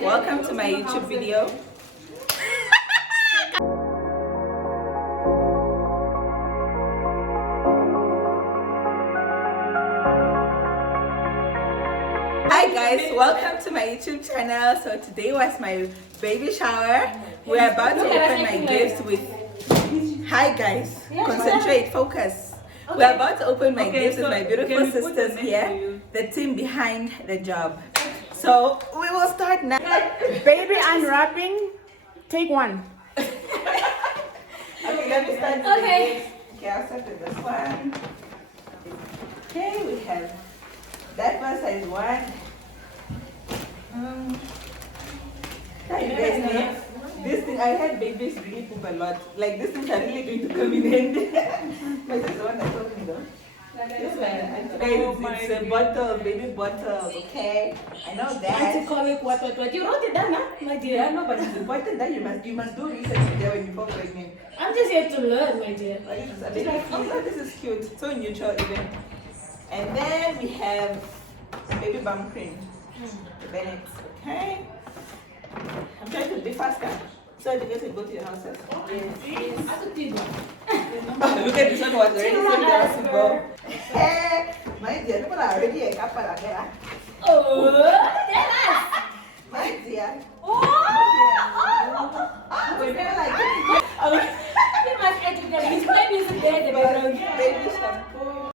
welcome to my YouTube video. Hi guys, welcome to my YouTube channel. So today was my baby shower. We're about to open my gifts with... Hi guys, concentrate, focus. We're about to open my gifts with my beautiful sisters here, the team behind the job. So we will start now. Baby unwrapping, take one. Okay, let me start with the gifts. Okay, I'll start with this one. Okay, we have that one size one. You guys know, this thing, I had babies really poop a lot. Like these things are really going to come in handy. But this is the one that told me though. This one, it's a bottle, baby bottle, okay? I know that. What? You wrote it down, huh? My dear. Yeah, no, but it's important that you must do research there when you fall pregnant. I'm just here to learn, my dear. Oh, this is cute. So neutral even. And then we have baby bum cream. The Bennett, okay? I'm trying to be faster. So you guys can go to your houses. Yes. Look at this one was already so embarrassing. Hey, my dear, people are already a couple of there. Oh, yes. My dear. Wait, you must educate. His baby is there, the background. Baby shampoo.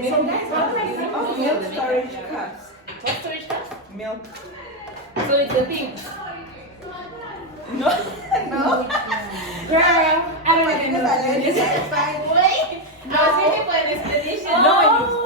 Oh, milk storage cups. What storage cups? Milk. So it's a pink. No, no. Girl, I don't want to know. Is it fine? Wait. I was waiting for an explanation. No,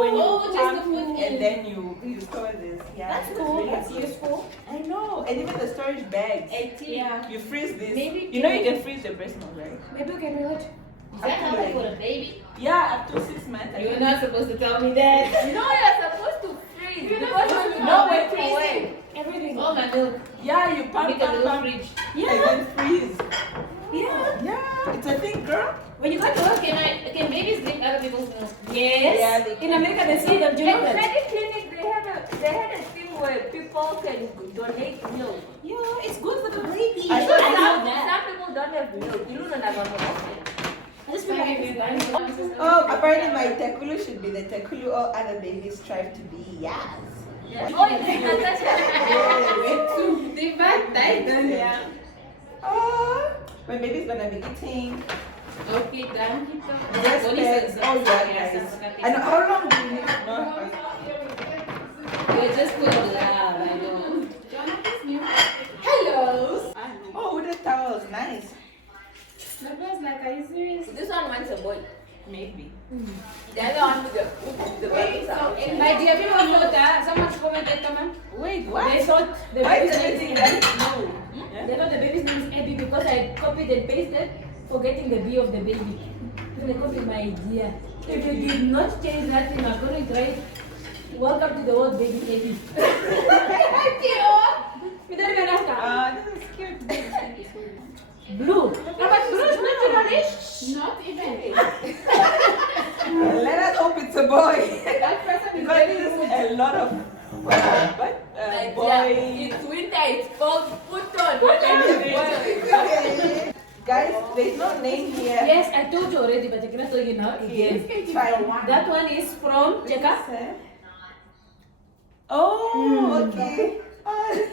when you just pump the food and then you store this. Yeah, That's cool. really That's good. useful. I know, and even the storage bags. Yeah. You freeze this. Maybe you know you can freeze your breast milk, right? Maybe we can do it. Is that how they put a baby? Yeah, up to 6 months. You're not supposed to tell me that. No, you're supposed to freeze. You're Because not you supposed know to when to freeze. wait. Everything. Oh, my milk. Yeah, you pump, Make a pump, little pump. fridge. And then freeze. Yeah. Yeah, it's a thing, girl. When you go to work, Can babies drink other people's milk? yes. Yeah, they In America, they see them. Do you know At that? Medic Clinic, they had a thing where people can donate milk. Yeah, it's good for the baby. I I thought know Some that. people don't have milk. You don't have milk. I just feel like it's Oh, apparently my tekulu should be the tekulu all other babies strive to be. Yes. Oh, Natasha. Yes. The fact that Yeah. Oh, when baby's gonna be eating. Okay, thank you. Breastfed. Oh yeah, guys. I know. How long do you need? No. You're just full of love, I know. hello. Oh, with the towels, nice. The boy's like, are you serious? This one wants a boy. Maybe. The other one with the babies are okay. My dear, people know that someone's commented, comment. Wait, They what? thought the Why baby's is name everything is that? No. They thought the baby's name is Abby because I copied and pasted, forgetting the B of the baby. Then I copied my idea. If you did not change that thing, I'm going to write, welcome to the world, baby Abby. You don't even ask her. This is cute. Blue. But blue is naturally. Not even. Let us hope it's a boy. That person is Because very this good. is a lot of boy. It's winter, it's cold, put on. Guys, there's no name here. Yes, I told you already, but I cannot tell you now again. Fine. That one is from Cheka. Oh, okay. Oh,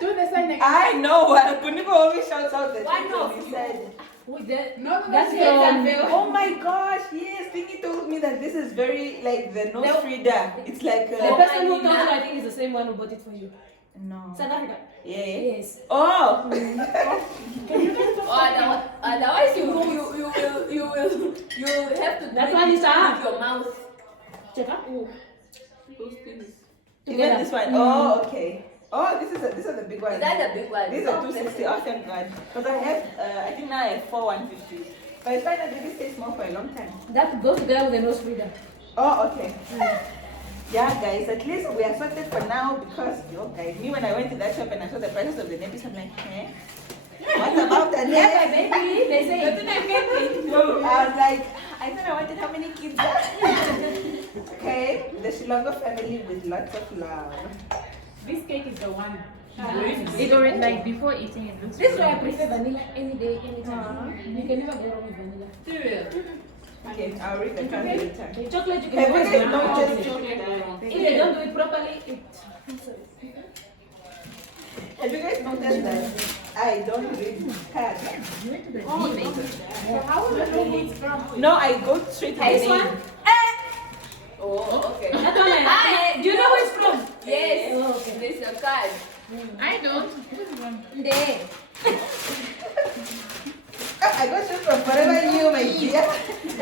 Do the sign again. I know. Kunipo always shouts out the Why title not? he said. That's from. Oh my gosh, yes. Thingy told me that this is very like the nose reader. It's like The a... person who told you, I think, is the same one who bought it for you. No. South Africa. Yeah. Yes. Oh. Otherwise, you have to. That do one it is up. with your mouth. Cheka. Even this one. Oh, okay. Oh, this is the big one. Is that the big one? These are 260. Oh, thank God. Because I have, I think now I have 4 150s. But I find that baby stays small for a long time. That goes together with the nose reader. Oh, okay. Yeah, guys, at least we are sorted for now because, yo, guys, me when I went to that shop and I saw the prices of the nappies, I'm like, eh? What about the Yeah, name? baby. They say. That's what I meant. I was like, I thought I wanted how many kids? Okay. Shilongo family with lots of love. This cake is the one. It already, like, before eating it looks This is why I really prefer vanilla any day, anytime. You can never go wrong with vanilla. Serious. Okay, I'll read the card later. The chocolate you can Have you always guys go wrong with. noticed? If they don't do it properly, it. Have you guys noticed that I don't read cards? So How will you know it's from? No, I go straight to the This name. one? Oh, okay. That one, do you know who it's from? Yes. Oh, okay. This is a card. I don't. There. I got straight from Forever New, my dear.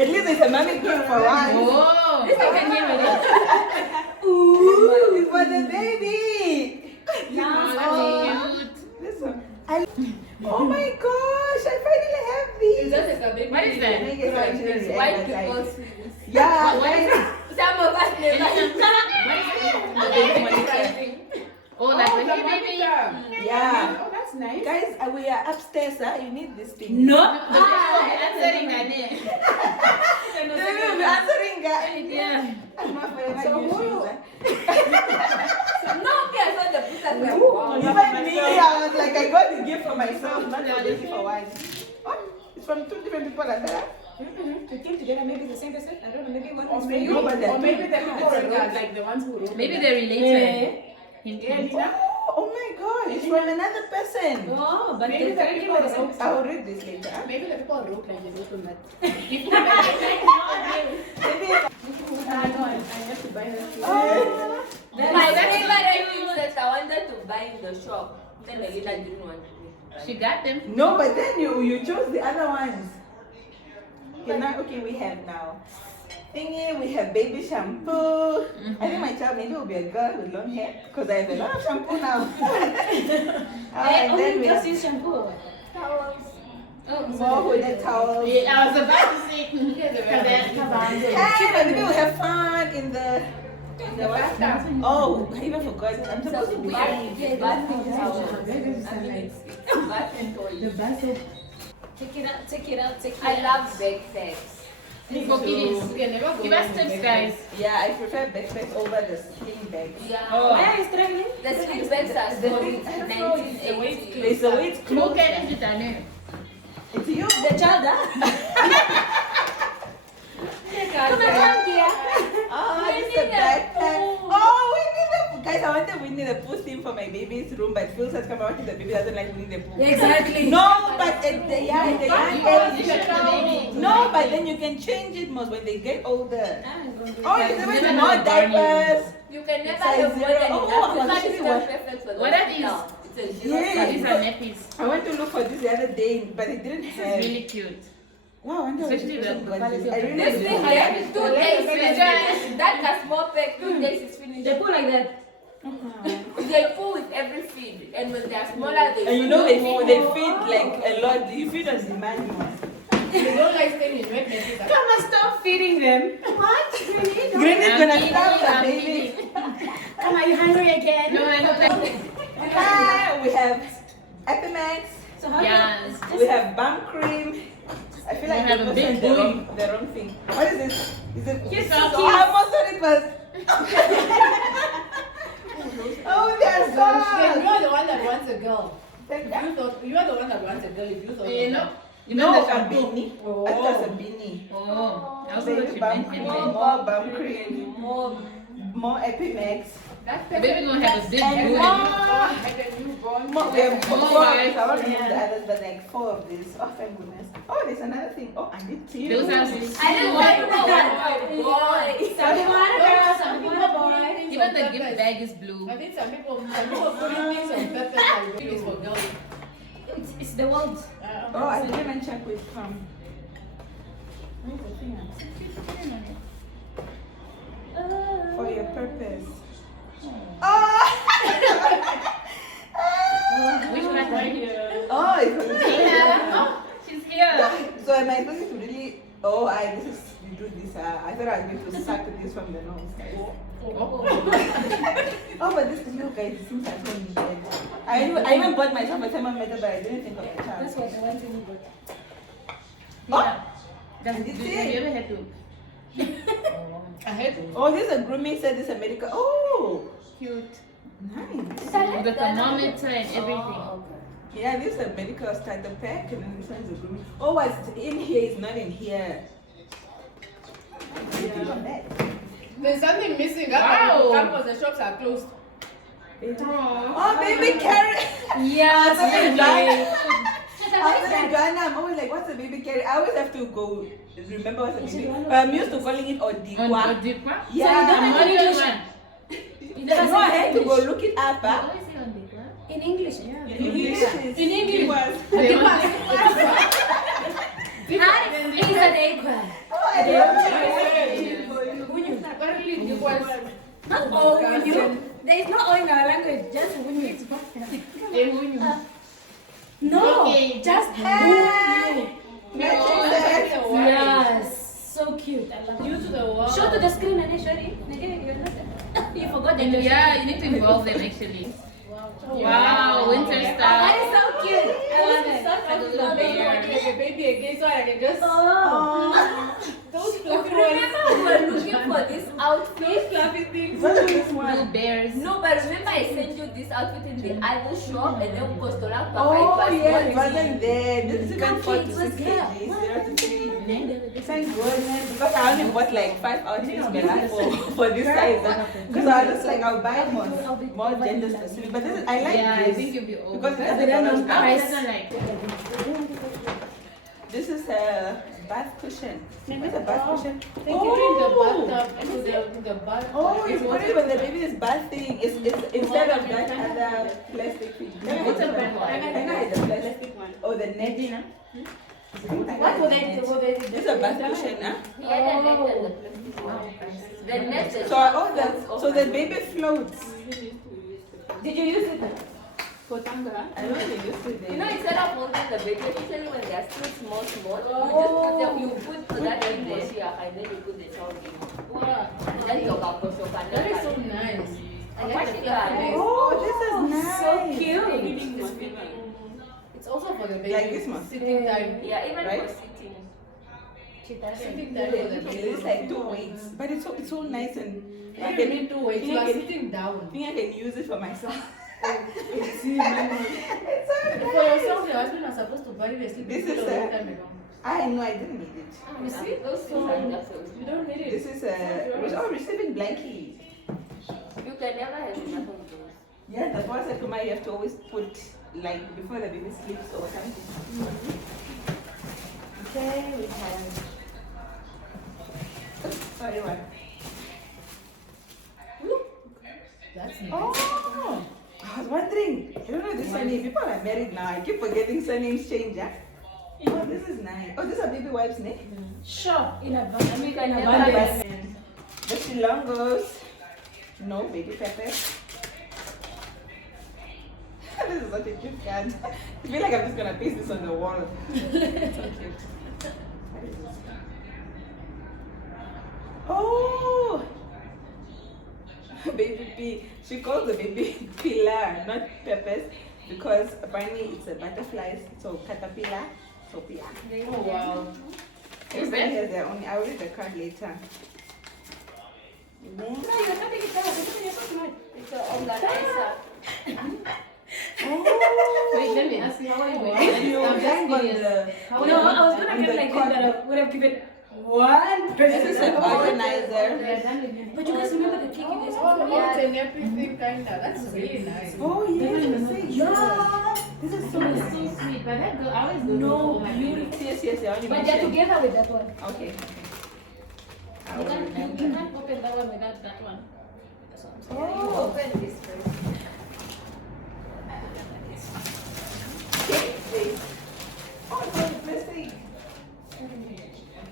At least it's a mommy gift for once. Oh. This I can hear with it. Ooh, it's for the baby. Oh, that's cute. This one. Oh my gosh, I finally have It's these. just like a baby. What is that? I think it's actually White advertised. people see this. Yeah, What is guys. Some of us never. Oh, like the hey baby. Yeah. Oh, that's nice. Guys, we are upstairs, huh? You need this thing. No. The people answering that name. They will be answering, guys. Yeah. I'm not Forever So New who- shoes, huh? No, me, I saw the pictures like, Ooh, wow. even me, I was like, I got the gift for myself, not for the gift for one. Oh, it's from two different people like that. They came together, maybe the same person. I don't know, maybe one Or is for maybe- you. No, but they're Or maybe two the people cards. wrote like the ones who wrote. Maybe they're related. Yeah. Oh my god, it's from another person. Oh, but Maybe the the third people people wrote. I'll read this later. huh? Maybe the people wrote like they wrote on that. Maybe I know, I have to buy her. oh, My favorite thing that I wanted to buy in the shop. Then I didn't want to. She got them. no, but then you chose the other ones. Okay, now we have now. Thingy, we have baby shampoo. I think my child maybe will be a girl with long hair because I have a lot of shampoo now. And then we just have use shampoo. Towels. Oh, more hooded towels. Yeah, I was about to say. Hey, but maybe we'll have fun in the bathtub. Oh, I even forgot. I'm supposed to be. Bathing towels. I mean, it's bathing toys. Take it out, take it out, take it I out. love backpacks. For kiddies. Give us tips, guys. Yeah, I prefer backpacks over the sling bags. Yeah. Where is traveling? The sling bags are The so thing- 1980. It's the way it's Who closed. can it name? It's you. The child, huh? Come and come here. Oh, it's a backpack. Oh, Winnie the Pooh. Guys, I wanted Winnie the Pooh theme for my baby's room, but Phil says come out the baby doesn't like Winnie the Pooh. Exactly. No, but at the young You age. should the baby. No, but then you can change it most when they get older. I'm going to Oh, you can Never even know more Barney. diapers. You can never Size have more zero. than Oh, enough. I was It's not actually even what- perfect for the What are these? hospital. It's a zero Yeah. size. These are nappies. I went to look for this the other day, but it didn't This is have. really cute. Wow, I wonder Especially which the person got quality this. of I really This don't thing, know. I have 2 days. Enjoy. That's a small pack. 2 days is finished. They put like that. They pull with every feed, and when they are smaller, they. And you know they feed like a lot. You feed on demand. You don't like staying in wet places. Come and stop feeding them. What? Really? Green is I'm gonna feeding, starve the I'm baby. Come, are you hungry again? No, I don't like Hi, we have Epimax. So how Yes. We have bum cream. I feel like We have a they big posted booty. the wrong thing. What is this? Is it? Kiss Oh, me, I almost thought it was. Oh, they're You soft. are the one that wants a girl. Thank You God. thought you are the one that wants a girl. If you thought. You know? You No, know a the shampoo? beanie. I thought it was a beanie. Oh, I also Baby thought you bum meant cream, it. more bum cream, More. more Epimax. That's The baby gonna have a big And booty. more. And a newborn. More, we have four of More, these. I want to yeah. use the others, but like 4 of these. Oh, thank goodness. Oh, there's another thing. Oh, I need to. Those are I didn't want to know boy. Some people want a girl, some people want a boy. even the gift bag is blue. I think some people put things on purpose and it is for girls. It's the world. Oh, I didn't even check with for your purpose. Oh! Which one? Oh, it's for the Oh, she's here. So am I supposed to really? Oh, this is you do this. I thought I was going to suck this from the nose. Oh, but this is look, guys. It seems like so needed. I even bought myself a thermometer, but I didn't think of the child. That's what I want to know. Yeah. That's Have it. you ever had to? I head. Oh, this is a grooming set. This is a medical. Oh, Cute. nice. With the thermometer and everything. Yeah, this is a medical starter pack, and then this one is a grooming. Oh, what's in here is not in here. There's something missing. Wow. Because the shops are closed. Oh, baby carrot. Yes, really. After Ghana, I'm always like, what's a baby carrot? I always have to go remember what's a baby. I'm used to calling it On odikwa. Odipa? Yeah. So you What do you English? want? You never No, I say had to go English. look it up. Huh? In English, yeah. In English. is- In English. was- Is an equa. Oh, Wunyu. There is no O in our language, just Wunyu. No, Okay. just Wunyu. Yes, so cute. I love Due it. to the wall. Show to the screen, and show it. You forgot the Yeah, you need to involve them actually. Wow, winter That stuff. is so cute. I love it. Like a baby again, so I can just. Oh. Those fluffy Remember we were looking for this outfit? fluffy things. What is this Blue one? bears. No, but remember I sent you this outfit in the other shop and then we got to like Oh, yeah, it wasn't there. This is even 4 to It 6 was there. kgs, 0 to 3. Thank goodness, because I only bought like 5 outfits for this size. Because I was just like, I'll buy more gender specific. But this is, I like Yeah, I this. think you'll be over. Because That's it's the a random price. price. This is a bath cushion. What's a bath cushion? They keep it in the bathtub, in the bath. Oh, you put it when the baby is bathing. It's instead of that other plastic thing. What's a pen one? I know it's the plastic one. Oh, the net. What would they do? This is a bath cushion, huh? Yeah, the net and the plastic one. The net is So the baby floats. Did you use it? I don't know if they used it You know, there. instead of holding the baby, especially when they are still small, you put that in there and then you put the child in. Then you can That is so nice. I like the fluffy. Oh, this is nice. So cute. It's also for the baby. Like this one? Sitting time. Yeah, even Right? for sitting. Sitting time for the baby. It's like 2 weights, but it's so nice and I can need 2 weights. You I are can- sitting down. I think I can use it for myself. It's so For For yourself, your husband was supposed to buy you a sleeping This pill is a long a- time ago. I know I didn't need it. You see? Those two You don't need it. This is a receiving blanket. You can never have enough of those. Yeah, that's why I said to my you have to always put like before the baby sleeps or something. Okay, we have. Oops, sorry, what? That's nice. Oh, I was wondering. I don't know this surname. People are married now. I keep forgetting surnames change. Yeah? Oh, this is nice. Oh, this is a baby wife's name. Sure. In advance. I mean, you can In never abundance. have The Shilongos. No, baby pepper. This is such a cute cat. I feel like I'm just gonna paste this on the wall. So cute. What is this? Oh, baby pea. She calls the baby Pilar, not Peppers, because apparently it's a butterfly, so caterpillar, so Pilar. Oh wow. Everybody has their own. I will read the card later. No, you're cutting it down. You're so smart. It's an organizer. Wait, let me ask you how are you? You I'm just hang on curious. the. No, I was gonna on get the like cord. this, but I would have given one This is an person. organizer. But you guys remember the cake you guys Oh, got? yeah. It's an everything kind of. That's really nice. Oh yes, Yeah. this is so It's nice. so sweet, but that girl always goes No, over my beautiful. Yes, yes, I only But they're mentioned. together with that one. Okay. I You will can't, remember. you can't open that one without that one. Oh, Open this first. cake please. Oh, no, it's missing. Okay.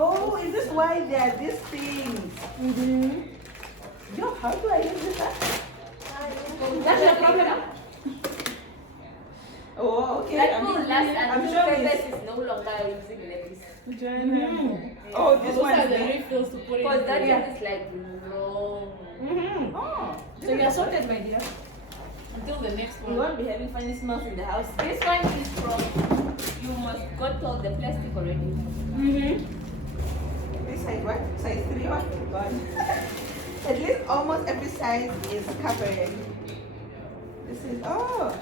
Oh, is this why there are these things? Yo, how do I use this? That's your problem. Oh, okay. That will last I'm until sure Peppers it's. is no longer using levis. Oh, this Those one are is the there. refills to put Because in. that one is like long. Oh. So you are sorted, my dear. Until the next We one. won't be having funny smells in the house. This one is from, you must got all the plastic already. This size what? Size 3 what? Gone. At least almost every size is covered. This is, oh.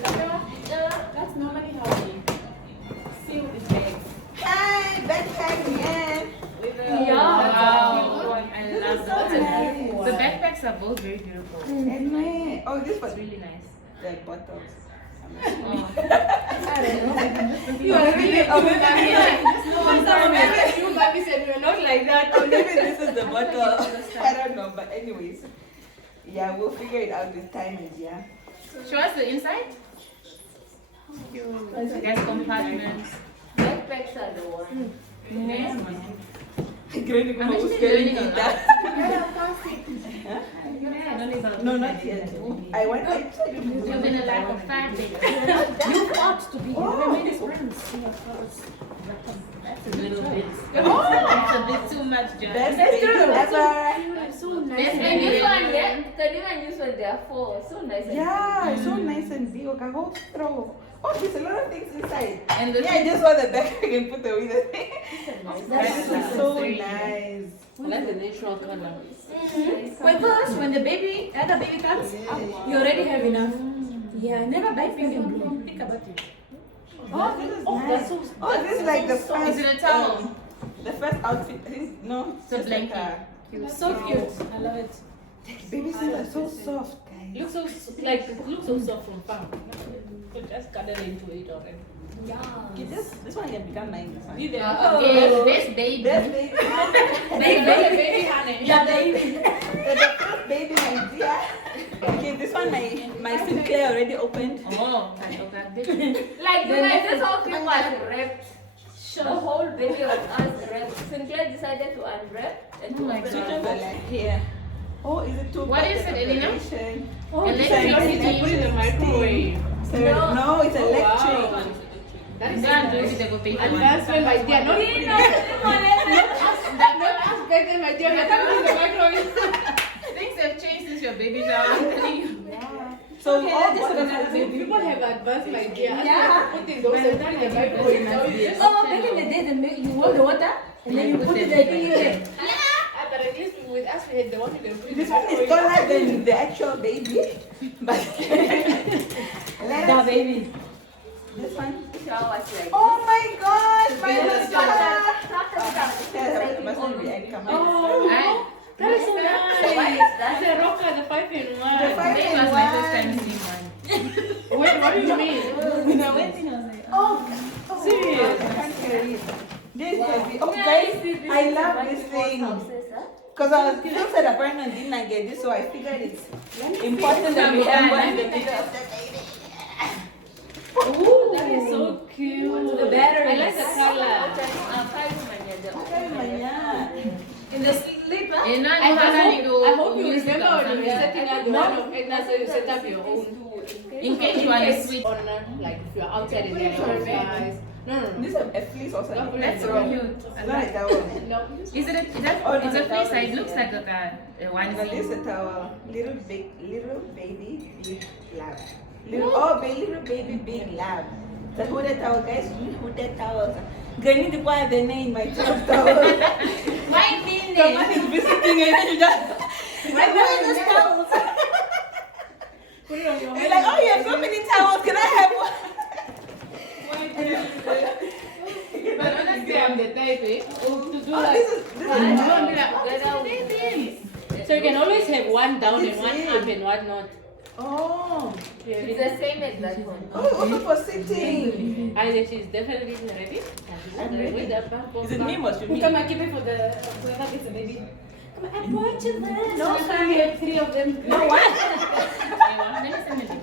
That's normally how we seal the bags. Hi, backpack again. Wow. I love That's a that. beautiful one. The backpacks are both very beautiful. Anyway, oh, this was Really nice. the bottles. Oh. You are really, oh, maybe, You Bobby said we were not like that. oh, maybe this is the bottle. I don't know, but anyways. Yeah, we'll figure it out with time, yeah. Show us the inside. There's compartments. Backpacks are the one. Yes. Granny I'm was actually carrying learning a it lot. Huh? I don't even. No, not yet. I want to You've been a lack of fat. You ought to be. Oh. I made his friends. That's a little bit. That's a bit too much, John. Best baby ever. So And nice. this one, yeah, can even use when they are full. So nice. and Yeah, it's so nice and big. Okay, whole straw. Oh, there's a lot of things inside. And the Yeah, I just want the backpack and put away the thing. That's So nice. That's the natural color. When first, when the other baby comes, you already have enough. Yeah, never buy pink and blue. Think about it. Oh, this is nice. Oh, this is like the first. Is it a towel? The first outfit. I think no. It's a just blanket. Like So cute. I love it. baby things are so soft, guys. Looks so looks so soft from far. So just cuddle into it already. Okay, this one can become mine. This one. Be there. Yes, best baby. Best baby. Baby, honey. Yeah, baby. The first baby, my dear. Okay, this one my Sinclair already opened. Oh, I forgot this. Like, you guys, this whole thing was wrapped. The whole baby was unwrapped. Sinclair decided to unwrap and to Oh my open God. it. Like here. Oh, is it too What is it, Elena? operation? Electricity. Put it in the microwave. So, no, it's electric. Wow. That is Don't do nice. it, they go pay for And one. that's when my dear, not even ask better, my dear, I can't put in the microwave. Things have changed since your baby shower. I'm telling you. So all bottles have People have advanced my dear. Yeah. Putting those and put in the microwave. Now you just Oh, back in the day, you want the water and then you put the baby in there. but at least with us we had the one you can put in the This one is microwave. taller than the actual baby. But The baby. this one. Shower was like Oh my gosh, my this. sister. This Must not be egg come out. Oh, Right? that is so What nice. is that? The rocker, the 5 in 1. The five- Today was my first time seeing one. Wait, what do you mean? Oh, Serious? I can't carry it. This is heavy. Oh guys, I love this thing. Because I was still said apparently didn't I get this, so I figured it's important that we have one the video of the baby. Ooh, that is so cute. The battery. I like the color. In the sleeper. You know, I you hope you use it remember or when you were something. setting up the one of Edna, so you set up your own. In case you want to switch. On like if you're outside in the exercise. No. This is a fleece or something. That's so cute. It's not a towel. No. Is it a, Oh, it's no, a that fleece, one it is looks a- like a But this is onesie. a towel. Little baby, big lab. Little baby, big lab. The hooded towel, guys. Hooded towels. Granny, the boy, the name, my top towel. Why didn't Someone is visiting and you just. Why do this towels? Put it on your You're like, oh, you have so many towels. Can I have one? But honestly, I'm the type to do Oh, like. this is So you can always have one down and That's one it. up and one not. Oh. It's the same as that one. Oh, also for sitting. Either she's definitely ready. I'm ready. With the back of Is it back. me or should me? Come and keep it for the whoever gets a baby. Come on, I bought you this. No, So you have 3 of them. No, what? Let me send it to you.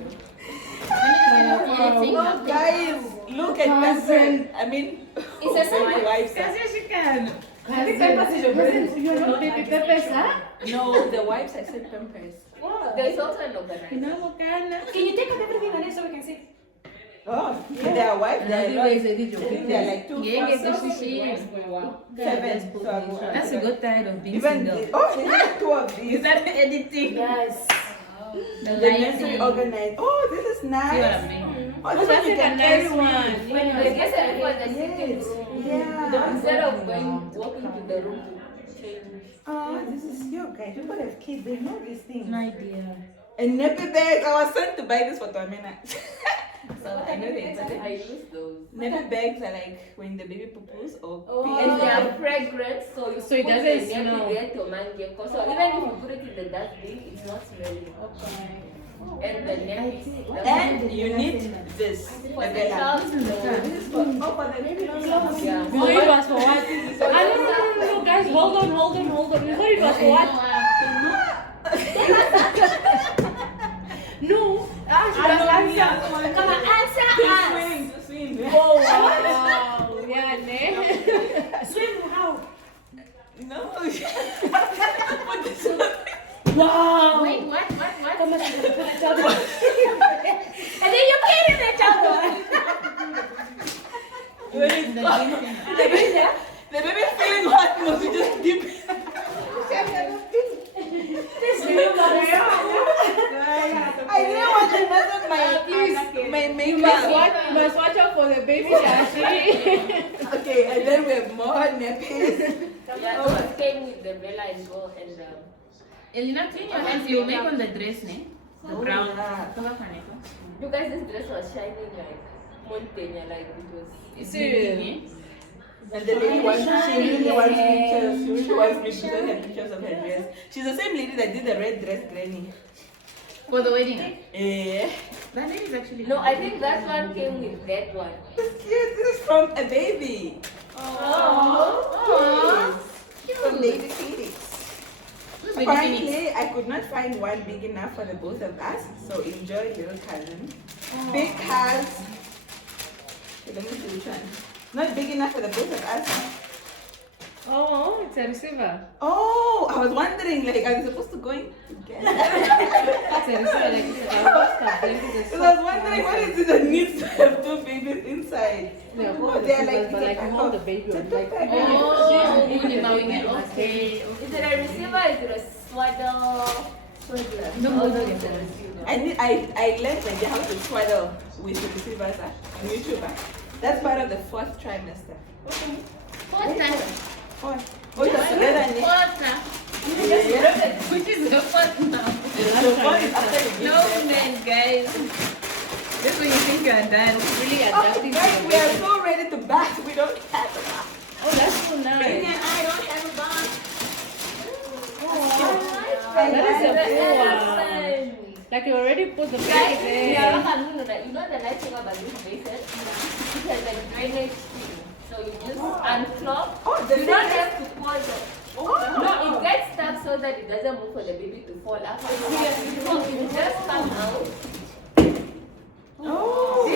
Oh, guys, look at Cousin. I mean, It's a my wife's. Yes, you can. You're not baby peppers, huh? No, the wipes I said Pampers. There's also an organizer. Can you take out everything on it so we can see? Oh, yeah. Their wife, they're like 2, 4, 6, 7. So That's a good tired of being even single. they have 2 of these. Is that editing? Yes. The nursery organized. Oh, this is See what I nice. mean? Oh, this one you can carry one. When you get it for the sitting Yes. room, Yeah. instead of walking to the room to change. Oh, this is your guys. People have kids, they know these things. My dear. And nappy bags. I was sent to buy this for Tomina. So I know they exist. I use those. Nappy bags are like when the baby poo-poos or And they are fragrant, so you So it put doesn't the smell. nappy there to mango. So even if you put it in the dustbin, it's not smelling. And the nappy. And you need this. For the Bella. child's This clothes. is for the baby clothes. Yeah. You thought it was for what? No, guys, hold on. You thought it was for what? No. Come on, answer us. To swim. Oh, wow. Yeah, ne? Swim how? No. Wow. Wait, what? Come on, and then you carry the child. When it's the baby feeling hot, must be just deep. I didn't want to mess up my You must makeup. watch out for the baby Shashi. Okay, and then we have more nappies. Yeah, those came with the Bella and go and Elena, clean your hands. You make on the dress, ne? The Oh, brown. yeah. Toca caneco. you guys, this dress was shining like mountain, like it was. It's Serious? moving, And the lady wants, she really wants pictures. She really wants me to send her pictures of her dress. She's the same lady that did the red dress granny. eh? For the wedding. Yeah. That name is actually. No, I think that one came with that one. This is cute. This is from a baby. Yes. From Lady Phoenix. Who's Baby Phoenix? Apparently, I could not find one big enough for the both of us. So enjoy, little cousin. Because, okay, let me see which one. Not big enough for the both of us. Oh, it's a receiver. Oh, I was wondering, like, are we supposed to go in together? It's a receiver. Like, it's a stuff. Because I was wondering, what is it that needs to have 2 babies inside? Oh, they're like, but like you hold the baby on like. Oh, okay. Is it a receiver? Is it a swaddle? No, Oh, no, no, no. it's a receiver. I learned like how to swaddle with the receivers on YouTube. That's part of the 4th trimester. Fourth time. 4th. Oh, it's together. Fourth now. Yeah. Which is the fourth now? The 4th is after the big No, man, guys. That's when you think you are done. Really Oh, adapting to guys, the we are baby. so ready to bath. We don't have a bath. Oh, that's so Baby nice. and I don't have a bath. That is a cool one. Excellent. Like you already put the baby Guys, there. yeah, you know the nice thing about this basin? It has a drainage thing. So you just unclog. Oh, the You don't thing have to pour the. No, it gets stuck so that it doesn't move for the baby to fall. After you just come out. Oh.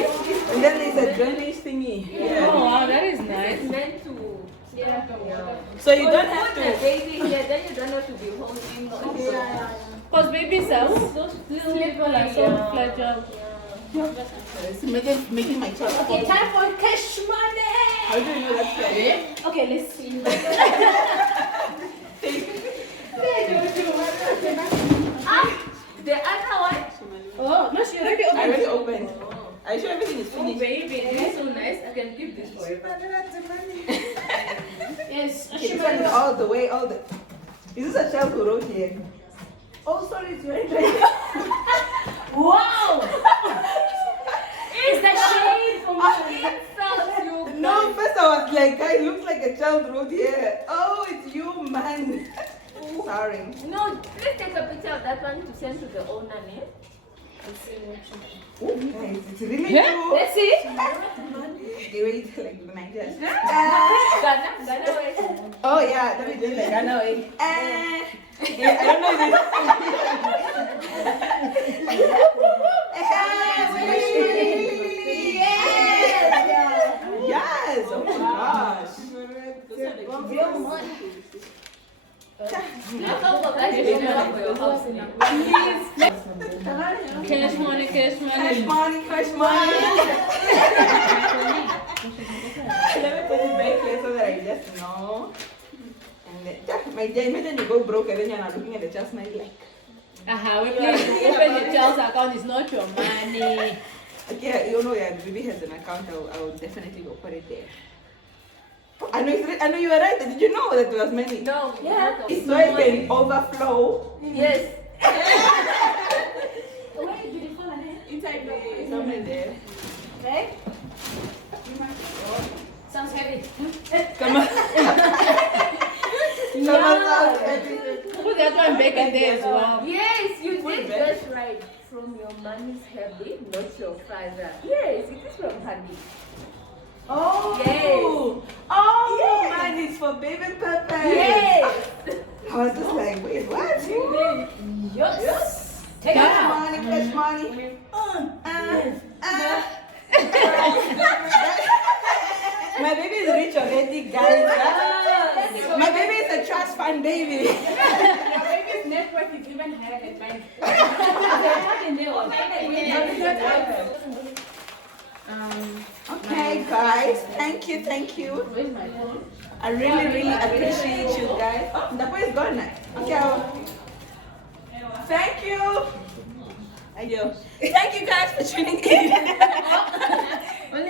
And then there's a drainage thingy. Oh, Yeah. wow, that is It's nice. meant to. Yeah. So you When don't have put the to. baby here, then you don't have to be holding on. Because babies are so Slippery, like so yeah. fragile. It's making my chest. Okay, time for cash money. How do you know that's right? Okay, let's see. The other one. Oh, no, she already I opened already it. opened. Are you sure everything is Oh, finished? baby, this is so nice. I can keep this forever. Yes. Okay, this one is all the way, all the. Is this a child who wrote here? Oh, sorry, it's your handwriting. Wow. It's the shade from No, first I was like, guy looks like a child wrote here. Oh, it's you, man. Sorry. No, please take a picture of that one to send to the owner name. Oh, guys, it's really Yeah? cool. Let's see. Okay, wait, like the Nigerians. Ghana way. Oh, yeah, let me do it like Ghana way. Yeah, I don't know if Yes! Oh my gosh! How about guys, you for your house name? Cash money, cash Cash money. money, cash money. Let me put it very clear so that I just know. And then, my day, imagine you go broke and then you're not looking at the child's money like. We're playing. Open the child's account is not your money. Okay, you know, yeah, the baby has an account. I will definitely go put it there. I know you were right. Did you know that it was money? No. Yeah. It's so it can overflow. Yes. Where did it fall on it? Inside there, somewhere there. Right? Sounds heavy. Come on. Come on, Put that one back in there as well. Yes, you Put did back. just right. From your mommy's habit, not your father. Yes, it is from habit. Oh. Yes. Oh, Yes. mine is for baby purpose. Yes. I was just like, wait, what? Yes. Cash money, cash money. My baby is rich already, guys. My baby is a trust fund baby. Your baby's net worth is even higher than mine. Okay, guys. Thank you. Where's my phone? I really appreciate you guys. Oh, the boy is gone now. Okay. Thank you. Thank you guys for tuning in.